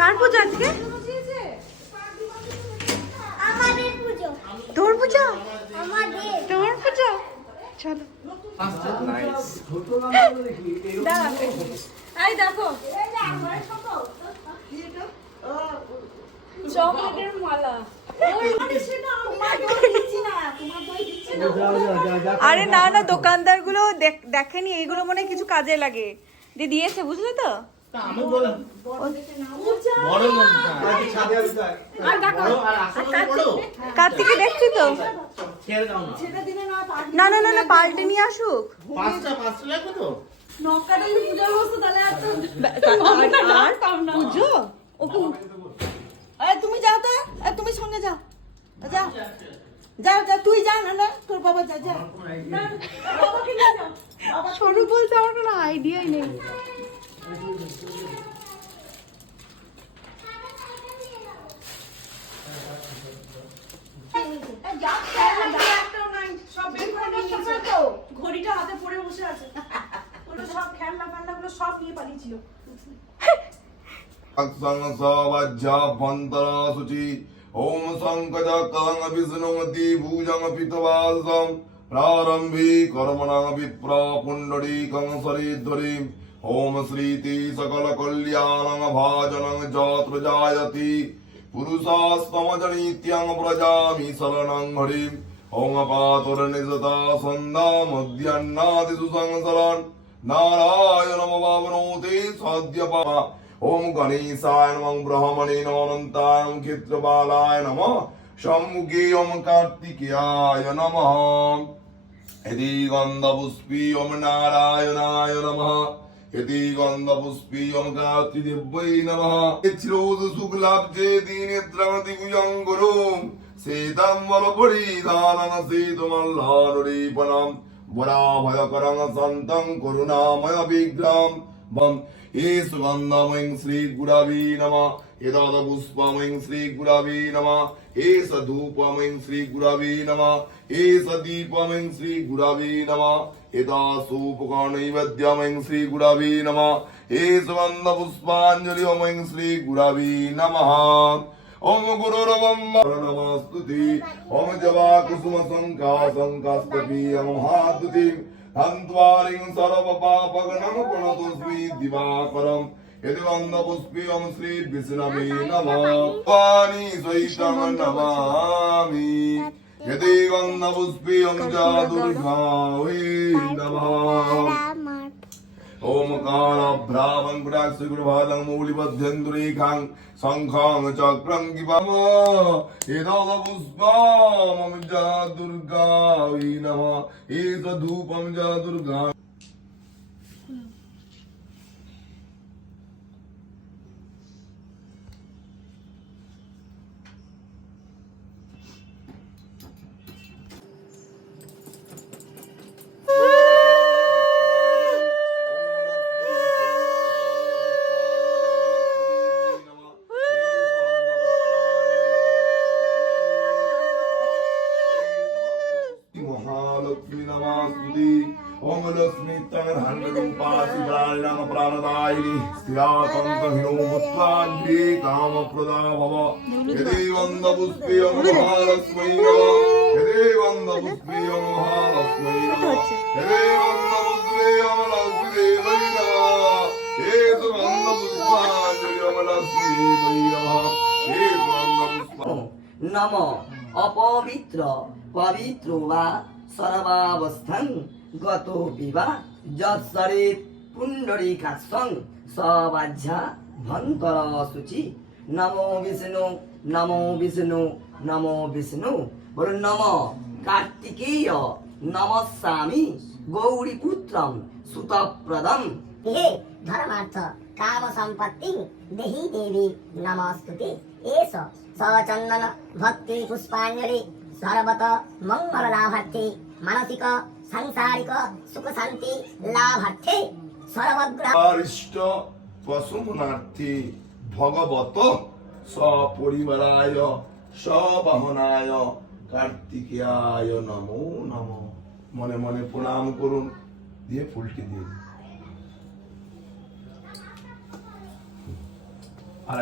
কার পুজো আজকে? তোর পুজো? তোর পুজো? চলো। এই দেখো। চকলেটের মালা। আরে না না দোকানদারগুলো দেখেনি এইগুলো মনে হয় কিছু কাজে লাগে। দিয়ে দিয়েছে বুঝলে তো? আমি বললাম। মন কার্তিকে দেখছি তো? না। না না না পাল্টে নিয়ে আসুক। পাঁচটা পাঁচটা লাগবে তো? তুমি যাও তো। তুমি সঙ্গে যাও। যাও। যা যাও তুই যা না তোর বাবা যা যা। সরু বলতে আমার কোনো আইডিয়াই নেই সব বের করে নিয়ে গেছে ঘড়িটা হাতে পড়ে বসে আছে। ওগুলো সব খেলনা ফেলনাগুলো সব নিয়ে পালিয়েছিল। সংসবজ্জাভ্যন্তরাশুচি ওম বিষ্ণুমতি শ্রীতি সকল কল্যাণং ভাজনং যত্র জায়তি পুরুষাস্তমজনীত্যং প্রজামি শরণং হরিম ওং অপাতর নিজতা সন্ধ্যামধ্যাহ্নাদিষু সংসরণ নারায়ণমবাবনৌতি সদ্যপা ওম গণেশায় নমঃ ব্রহ্মণে নমন্তায় নম ক্ষেত্রবালায় নমঃ সম্মুখে ওম কার্তিকেয়ায় নমঃ নারায়ণায় নমঃ এতে গন্ধপুষ্পীয়ং গাত্রি দেব্যই নমঃ এচ্ছ্রোদ শুক্লাব্জে দিনে দ্রাতি গুজং গুরু শ্বেতাম্বর পরিধানং শ্বেতমল্লানুরীপণাম বরাভয়করং সন্তং করুণাময় বিগ্রাম বম এ সুগন্ধময়ং শ্রী গুরাবী নমঃ पुष्पमयं श्रीगुरवे नमः एष धूपमयं श्रीगुरवे नमः एष दीपमयं श्रीगुरवे नमः एता सूपकर्णैवेद्यमयं श्रीगुरवे नमः एष गन्धपुष्पाञ्जलिमयं श्रीगुरवे नमः ओम गुरुर्ब्रह्मा नमस्तुति ओम जवा कुसुम शंका शंकास्तपी महादुति हन्त्वारिं सर्वपापगणं प्रणतोऽस्मि दिवाकरम् यदुवङ्ग पुष्पीयं श्री विष्णवे नमः पाणि सहितं नमामि यदुवङ्ग पुष्पीयं च दुर्गावै नमः ॐ कालभ्रावं कुडाक्षिगुरुभादं मूलिबध्यन्दुरेखां शङ्खां चक्रं किपम एतदपुष्पामं च दुर्गावै नमः एतधूपं जा दुर्गा లక్ష్మీ నమాస్తుతి ఓం లక్ష్మీ తగర్హణం పాసిదారిణమ ప్రాణదాయిని స్థిరాతంత హిరోమత్వాగ్రే కామప్రదా భవ యదే వంద పుష్పియ మహాలక్ష్మీ నమ యదే వంద పుష్పియ మహాలక్ష్మీ నమ యదే వంద పుష్పియ మహాలక్ష్మీ నమ ఏసు వంద పుష్పాగ్రే మహాలక్ష్మీ నమ ఏసు వంద పుష్ప নম অপবিত্র পবিত্র সর্বাবস্থান গত বিবা যৎসরিত পুণ্ডরীকাশ্বং সবাজ্যা ভন্তর সূচি নমো বিষ্ণু নমো বিষ্ণু নমো বিষ্ণু। বলুন, নম। কার্তিকেয় নমস্বামী গৌরীপুত্রম সুতপ্রদম। হে ধর্মার্থ কাম সম্পত্তি দেহি দেবী নমস্তুতে। এস, সচন্দন ভক্তি পুষ্পাঞ্জলি। মঙ্গল লাভার্থে মানসিক সাংসারিক সুখ শান্তি লাভার্থে সর্বগ্রহ অরিষ্ট পশুমনার্থী ভগবত সপরিবারায় সবাহনায় কার্তিকেয়ায় নমো নম মনে মনে প্রণাম করুন, দিয়ে ফুলটি দিন। আর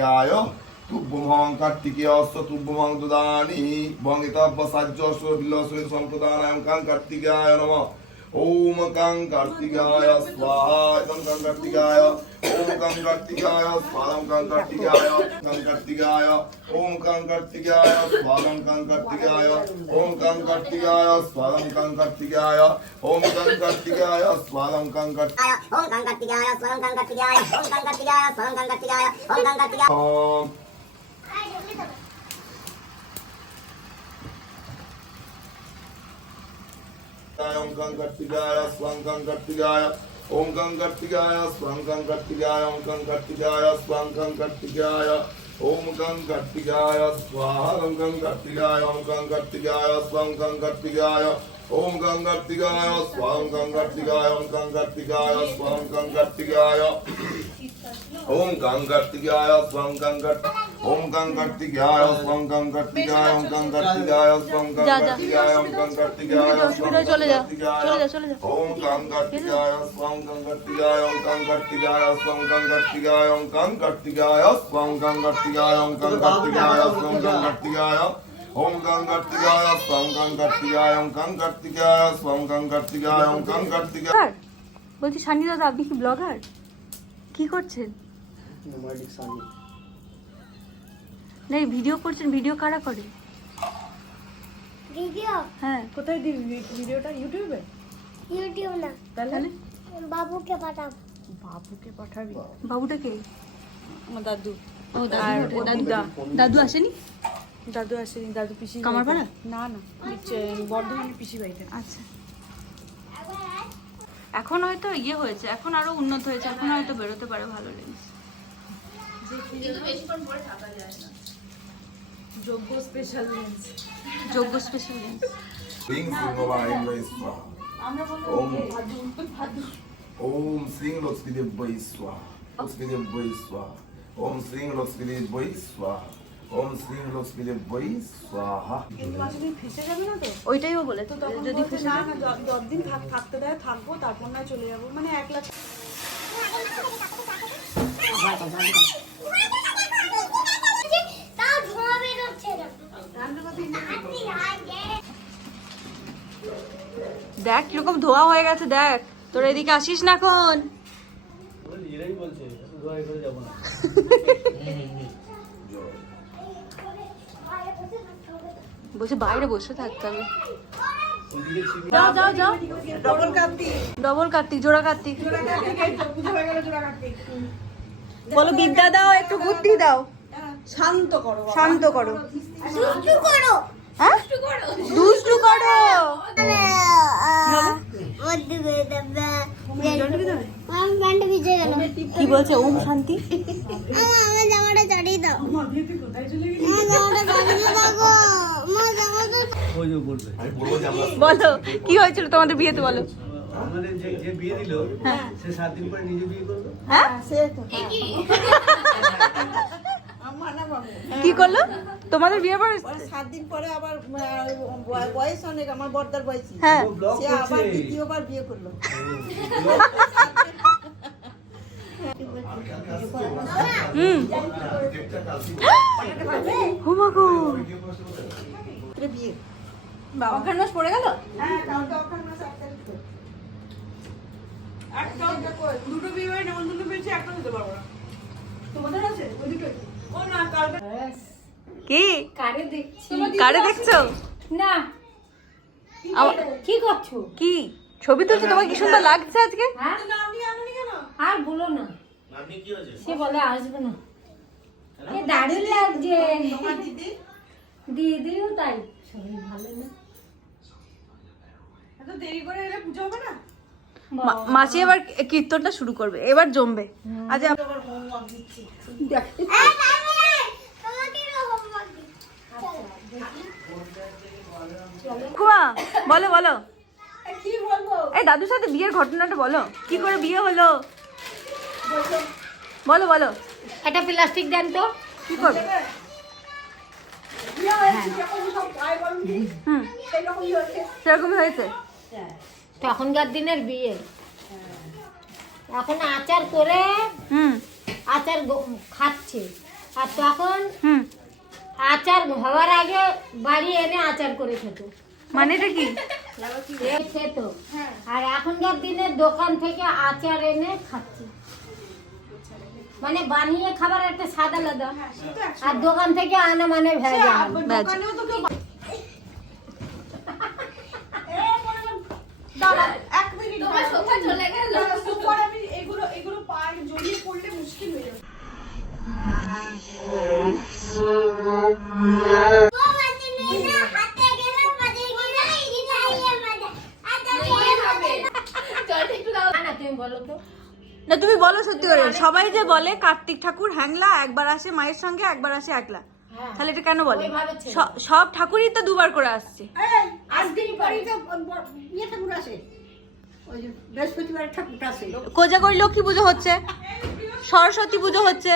याय तुभ्यमहं कार्तिकेयस्य तुभ्यमहं ददानि बङ्गितव्यसाज्यस्य बिल्लस्य सम्प्रदानां कां कार्तिकाय नमः ॐ कां कार्तिकाय स्वाहा इदं कां कार्तिकाय ॐ कां कार्तिकाय स्वादं कां कार्तिकाय कंकर्तिकाय ओम कंकर्तिकाय स्वागम कंकर्तिकाय ओम कंकर्तिकाय स्वागम कंकर्तिकाय ओम कंकर्तिकाय स्वागम कंकर्तिकाय ओम कंकर्तिकाय स्वागम कंकर्तिकाय ओम कंकर्तिकाय ओम कंकर्तिकाय स्वागम कंकर्तिकाय ओं कंकर्तिकाय स्वं कंकर्तिकाय ओं कंकर्तिकाय स्वं कंकर्तिकाय ओम कंकर्तिकाय स्वाहा ओं कंकर्तिकाय ओं कंकर्तिकाय स्वं कंकर्तिकाय ओम कंकर्तिकाय स्वां कंकर्तिकाय ओं कंकर्तिकाय स्वां कंकर्तिकाय ओम कंकर्तिकाय स्वं ओम गं कार्तिकाय स्वं गं कार्तिकाय ओम गं कार्तिकाय स्वं गं जा, जा। कार्तिकाय ओम गं कार्तिकाय হসপিটালে চলে যা চলে যা চলে যা ओम गं कार्तिकाय स्वं गं कार्तिकाय ओम गं कार्तिकाय स्वं गं कार्तिकाय ओम गं कार्तिकाय स्वं गं कार्तिकाय ओम गं कार्तिकाय स्वं गं कार्तिकाय ओम गं कार्तिकाय स्वं गं कार्तिकाय ओम गं कार्तिकाय स्वं गं कार्तिकाय ओम गं कार्तिकाय ব্লগার বলছি সানি দাদা আপনি কি ব্লগার কি করছেন না ভিডিও করছেন ভিডিও কারা করে? ভিডিও হ্যাঁ। কোথায় দিবি ভিডিওটা ইউটিউবে ইউটিউব না। তাহলে? বাবুকে পাঠাবো। বাবুকে পাঠাবি? বাবুটা কে আমার দাদু। ও দাদু ও দাদুদা। দাদু আসেনি? দাদু আসেনি দাদু পিসি কামারপাড়া? না না নিচে বর্ধমানের পিসি বাড়িতে। আচ্ছা। এখন হয়তো ইয়ে হয়েছে এখন আরও উন্নত হয়েছে এখন হয়তো বেরোতে পারে ভালো লেন্স যোগ্য স্পেশাল লেন্স যোগ্য স্পেশাল লেন্স Sing Lakshmi Bai Swaha. Lakshmi Bai Swaha. Om Sing Lakshmi Bai Swaha. Om Sing Lakshmi Bai Swaha. মাসদিন ফেসে যাবে না তো ওইটাই ও বলে তো তখন যদি বলছে, না না দশ দিন থাক থাকতে দেয় থাকব তারপর না চলে যাব মানে এক লাখ তাও ধোঁয়া বেরোচ্ছে না দেখ কীরকম ধোয়া হয়ে গেছে দেখ। তোর এদিকে আসিস না এখন। বলছে বাইরে বসে থাকতে হবে। যাও যাও যাও। ডবল কার্তিক। ডবল জোড়া হয়ে বলো বিদ্যা দাও একটু বুদ্ধি দাও। শান্ত করো শান্ত করো। করো। দুষ্টু করো। কি বলছে? ওম শান্তি? আমার জামাটা দাও বলো কি হয়েছিল তোমাদের বিয়েতে বলো? আমাদের যে যে বিয়ে দিল সে সাত দিন পরে নিজে বিয়ে করল? হ্যাঁ? সে তো। কি করল? তোমাদের বিয়ের পর সাত দিন পরে আবার বয়স অনেক আমার বর্দার বয়সী। হ্যাঁ। সে আবার দ্বিতীয়বার বিয়ে করল। হুম। বিয়ে। বাবা। মাস পড়ে গেল? হ্যাঁ দুটো বিয়ে বাড়ি পেয়েছি একটা দিতে পারব না। তোমাদের আছে? ওই কালকে কি? কারে দেখছি? কারে দেখছ? না। কি করছ? কি ছবি তুলছো? তোমার কি সুন্দর লাগছে আজকে? হ্যাঁ? আপনি আনুনি কেন? আর বলো না। আপনি কি হয়েছে? সে বলে আসবে না। দারুণ লাগছে। দিদিও তাই। শরীর ভালো না। এত দেরি করে এলে পুজো হবে না? মাসি এবার কীর্তনটা শুরু করবে এবার জমবে। আজ কুমা বলো বলো। এই দাদুর সাথে বিয়ের ঘটনাটা বলো। কি করে বিয়ে হলো? বলো বলো। একটা প্লাস্টিক দেন তো। কি করবে? সেরকমই হয়েছে? তখনকার দিনের বিয়ে। এখন আচার করে হুম। আচার খাচ্ছে। আর তখন আচার হওয়ার আগে বাড়ি এনে আচার করে খেত। মানে কি? খেত। আর এখনকার দিনে দোকান থেকে আচার এনে খাচ্ছে। মানে বানিয়ে খাবার একটা স্বাদ আলাদা। আর দোকান থেকে আনা মানে ভেজাল। ব্যাস। দোকানেও তো কেউ দাঁড়া, এক মিনিট তোমার সোফা চলে গেল সোফার আমি এগুলো এগুলো পায়ে জড়িয়ে পড়লে মুশকিল হয়ে যাবে হাতে গেলে মাঝে গেলে এদিকে আইয়ে মাঝে না, না তুমি বলো তো না তুমি বলো সত্যি করে সবাই যে বলে কার্তিক ঠাকুর হ্যাংলা একবার আসে মায়ের সঙ্গে একবার আসে একলা। তাহলে এটা কেন বলে? সব ঠাকুরই তো দুবার করে আসছে। ইয়ে কোজাগরি লক্ষ্মী পুজো হচ্ছে সরস্বতী পুজো হচ্ছে।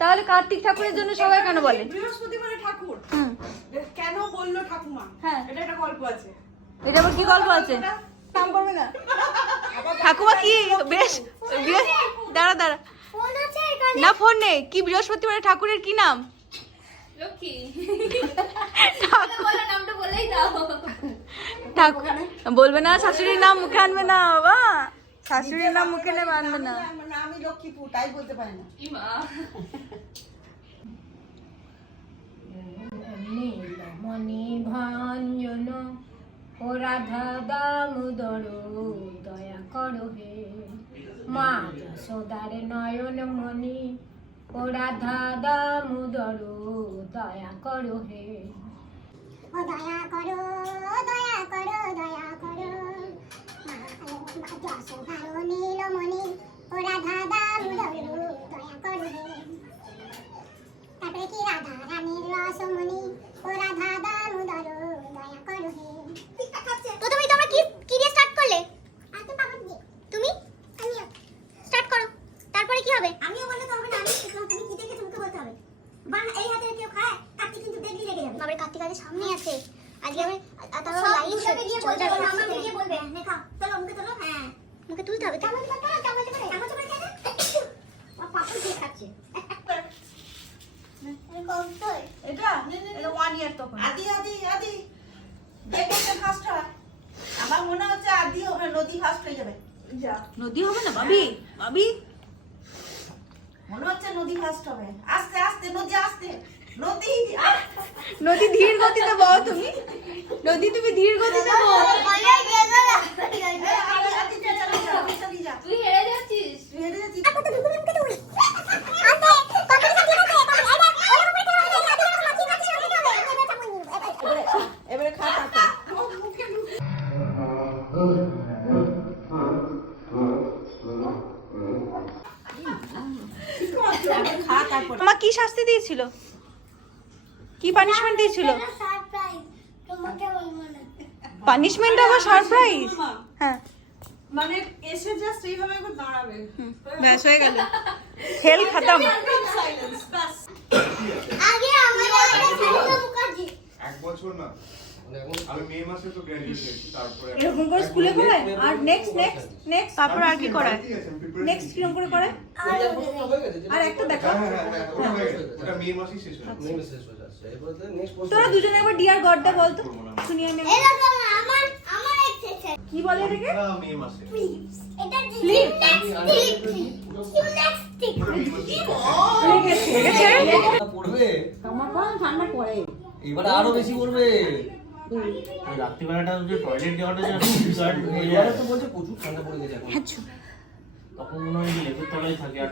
তাহলে কার্তিক ঠাকুরের জন্য সবাই কেন বলে? বৃহস্পতিবারে ঠাকুর? কেন বলল ঠাকুমা? হ্যাঁ। এটা একটা গল্প আছে। এটা আবার কি গল্প আছে? নাম করবে না। ঠাকুমা কি? বেশ দাঁড়া দাঁড়া। ফোন না ফোন নেই। কি বৃহস্পতিবার ঠাকুরের কি নাম? বলবে না শাশুড়ির নাম মুখে আনবে না বাবা। শাশুড়ির নাম মুখে নেবে আনবে না। মানে আমি লক্ষ্মীপুর তাই বলতে পারি না। নীলমণি ভাঞ্জন ও রাধা দামোদর দয়া করো হে। মা যশোদার নয়ন মণি ও রাধা দামোদর দয়া করো হে। ও দয়া করো দয়া করো দয়া করো। যশোদার নীলমণি ও রাধা দামোদর দয়া করো হে। তারপরে কি রাধা রানীর রসমণি ও রাধা দামোদর দয়া করো হে। প্রথমে তোমরা কি কি দিয়ে স্টার্ট করলে? বাবা দিয়ে। তুমি? আমিও। স্টার্ট করো। তারপরে কি হবে? আমিও বললে তো হবে না আমি শিখলাম তুমি কি দেখে তোমাকে বলতে হবে বান এই হাতে কেউ খায় কার্তিক কিন্তু দেখলি লেগে যাবে। বাবার কার্তিক আজ সামনে আছে। আজকে আমি তারপর লাইন গিয়ে বলতে হবে গিয়ে বলবে। দেখা চলো মুখে তোলো। হ্যাঁ। মুখে তুলতে হবে চামচ করে চামচ করে চামচ করে খেতে ও পাপড় দিয়ে খাচ্ছে। এটা? এটা ওয়ান ইয়ার তখন আদি আদি আদি। দেখে ফার্স্ট হয়। আমার মনে হচ্ছে আদি হবে নদী ফার্স্ট হয়ে যাবে। যা। নদী হবে না ভাবি? ভাবি? মনে হচ্ছে নদী ফার্স্ট হবে আস্তে আস্তে নদী আস্তে নদী নদী ধীর গতিতে বও তুমি নদী তুমি ধীর গতিতে বও তুই হেরে যাচ্ছিস তুই হেরে যাচ্ছিস কত ঢুকুর মুখে তুই আস্তে কত সাথে আছে ওই শাস্তি দিয়েছিল? কি পানিশমেন্ট দিয়েছিল? সারপ্রাইজ তোমাকে বলব না। পানিশমেন্ট আবার সারপ্রাইজ হ্যাঁ। মানে এসে জাস্ট এইভাবে একবার দাঁড়াবে। ব্যাস হয়ে গেল। খেল খতম। আগে আমাদের একটা এক বছর না। আমি মে মাসে তো গ্র্যাজুয়েট তারপরে এরকম করে স্কুলে করায়? আর নেক্সট নেক্সট নেক্সট তারপর আর কি করায়? নেক্সট কীরকম করে করে আর একটা দেখা হ্যাঁ হ্যাঁ মে শেষ তোরা দুজনে একবার ডিয়ার গডটা বলতো শুনি আমি আমার কি বলে এটাকে? এটা মে মাসে। এটা জিমন্যাস্টিক জিমন্যাস্টিক পড়বে। এবারে আরও বেশি পড়বে। রাত্রিবেলাটা যে টয়লেট যাওয়াটা যে তো বলছে প্রচুর ঠান্ডা পড়ে গেছে এখন। তখন মনে হয় যে লেবুর তলায় থাকে আর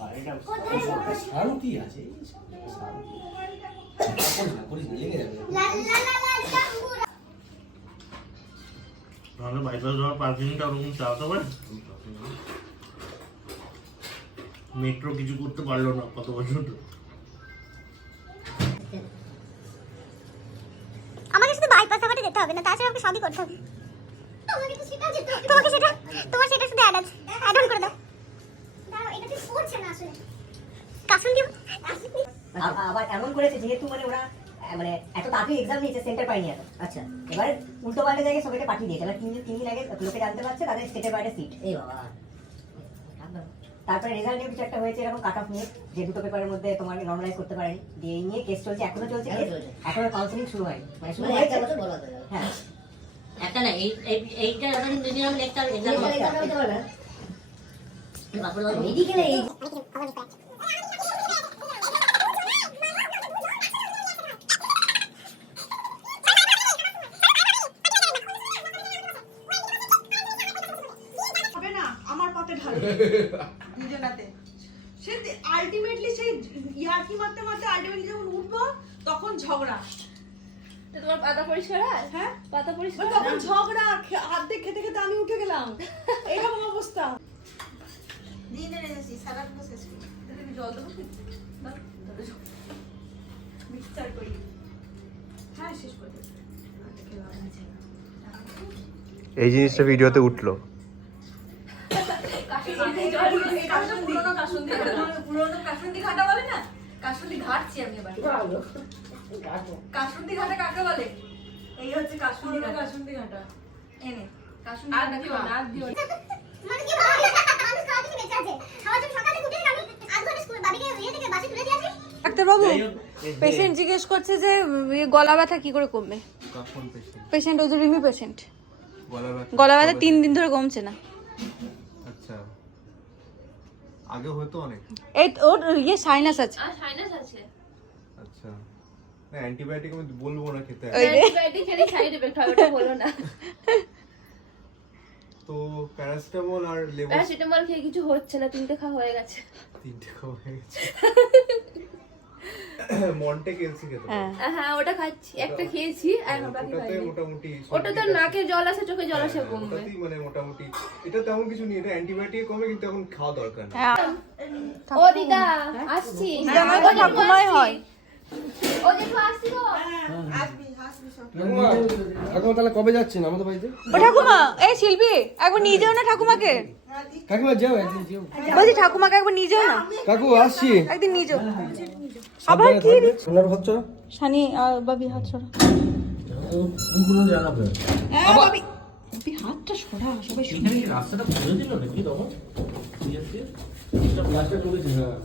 বাড়িটা শান্তি আছে শান্তি করিস না করিস না লেগে যাবে। লা লা লা লা জাম্বুরা নাহলে বাইপাস যাওয়ার পার্কিংটা ওরকম চালাতে পারে মেট্রো কিছু করতে পারল না কত বছর আমাকে সবই করতে হবে। তোমাকে সেটা তোমাকে সেটা তোমার সেটা শুধু অ্যাড আছে। অ্যাড অন করে দাও। কাসুন দিব আবার এমন করেছে যেহেতু মানে ওরা মানে এত তাড়াতাড়ি এক্সাম নিয়েছে সেন্টার পাইনি এত। আচ্ছা এবার উল্টো পাল্টা জায়গায় সবাইকে পাঠিয়ে দিয়েছে। এবার তিন তিন দিন আগে লোকে জানতে পারছে তাদের স্টেটের বাইরে সিট এই বাবা। তারপরে রেজাল্ট নিয়ে কিছু একটা হয়েছে এরকম কাট অফ নিয়ে যে দুটো পেপারের মধ্যে তোমাকে নর্মালাইজ করতে পারেনি। দিয়ে এই নিয়ে কেস চলছে এখনও চলছে এখনও কাউন্সিলিং শুরু হয়নি। মানে শুরু হয়েছে। হ্যাঁ। একটা না এই এই- এইটা এখন যদি আমি একটা এক্সাম মেডিকেলে এই হবে না আমার পাতে ঢালবে দুজনাতে সে আলটিমেটলি সেই ইয়ার্কি মারতে মারতে আলটিমেটলি যখন উঠবো তখন ঝগড়া তোমার পাতা পরিষ্কার হ্যাঁ? পাতা ওই তখন ঝগড়া অর্ধেক খেতে খেতে আমি উঠে গেলাম। এইরকম অবস্থা। দিয়ে রেখেছি সালাদ শেষ জল মিক্সচার করি। হ্যাঁ শেষ করে এই জিনিসটা ভিডিওতে উঠল। কাসুন্দি ঘাটছি আমি এবার। কাসুন্দি ঘাটা কাকে বলে? এই হচ্ছে কাসুন্দি ঘাটা কাসুন্দি ঘাটা এনে কাসুন্দি ঘাটা দিও না দিও মানে কি মানুষ কাজ থেকে আছে। আমার যখন সকালে উঠে আমি আধ ঘণ্টা স্কুল বাবিকে ইয়ে থেকে বাসে তুলে দিয়ে আসি। ডাক্তারবাবু পেশেন্ট জিজ্ঞেস করছে যে ইয়ে গলা ব্যথা কি করে কমবে? পেশেন্ট পেশেন্ট ওই যে রিমি পেশেন্ট গলা ব্যথা তিন দিন ধরে কমছে না। আচ্ছা। আগে হতো অনেক। এই ওর ইয়ে সাইনাস আছে। আচ্ছা না অ্যান্টিবায়োটিক আমি বলব না খেতে। তো প্যারাসিটামল আর লেবু প্যারাসিটামল খেয়ে কিছু হচ্ছে না তিনটে খাওয়া হয়ে গেছে। তিনটে খাওয়া হয়ে গেছে। মন্টে কেলসি খেতে। হ্যাঁ। হ্যাঁ ওটা খাচ্ছি। একটা খেয়েছি আর বাকি ওটাতে খাইনি মোটামুটি ওটা তো নাকে জল আসে চোখে জল আসে হ্যাঁ, কমবে ওটাতেই মানে মোটামুটি এটা তেমন কিছু নেই এটা অ্যান্টিবায়োটিক কমে কিন্তু এখন খাওয়া দরকার না। হ্যাঁ। ও দিদা আসছি। দিদা আমার হয়। ঠাকুমা তাহলে কবে যাচ্ছেন আমাদের বাড়িতে? ও ঠাকুমা এই শিল্পী একবার নিয়ে যাও না ঠাকুমাকে। কাকিমা যাও একদিন যাও। বলছি ঠাকুমাকে একবার নিয়ে যাও না। কাকু আসছি। একদিন নিয়ে যাও। আবার কি? সোনার হচ্ছ শানি আর বাবি হাত সরা। কোনগুলো জানাবে হ্যাঁ বাবি বাবি হাতটা সরা সবাই শুনে। রাস্তাটা খুলে দিল নাকি তখন? ইয়াতে রাস্তা চলেছে হ্যাঁ। না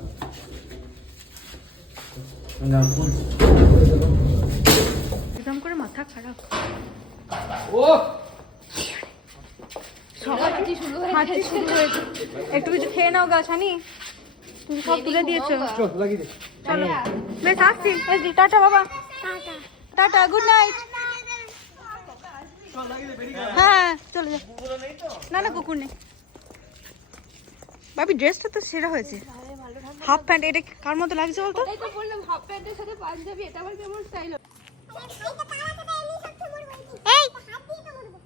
এরকম করে মাথা খারাপ ও একটু কিছু খেয়ে নাও গা শানি তুমি সব তুলে দিয়েছ চল বেশ আসছি টাটা বাবা টাটা গুড নাইট হ্যাঁ চলে যা না কুকুর নেই বাবি ড্রেসটা তো সেরা হয়েছে হাফ প্যান্ট এটা কার মতো লাগছে বলতো? তাই তো বললাম হাফ প্যান্টের সাথে পাঞ্জাবি এটা আবার কেমন স্টাইল এই হাত দিয়ে তো মরবো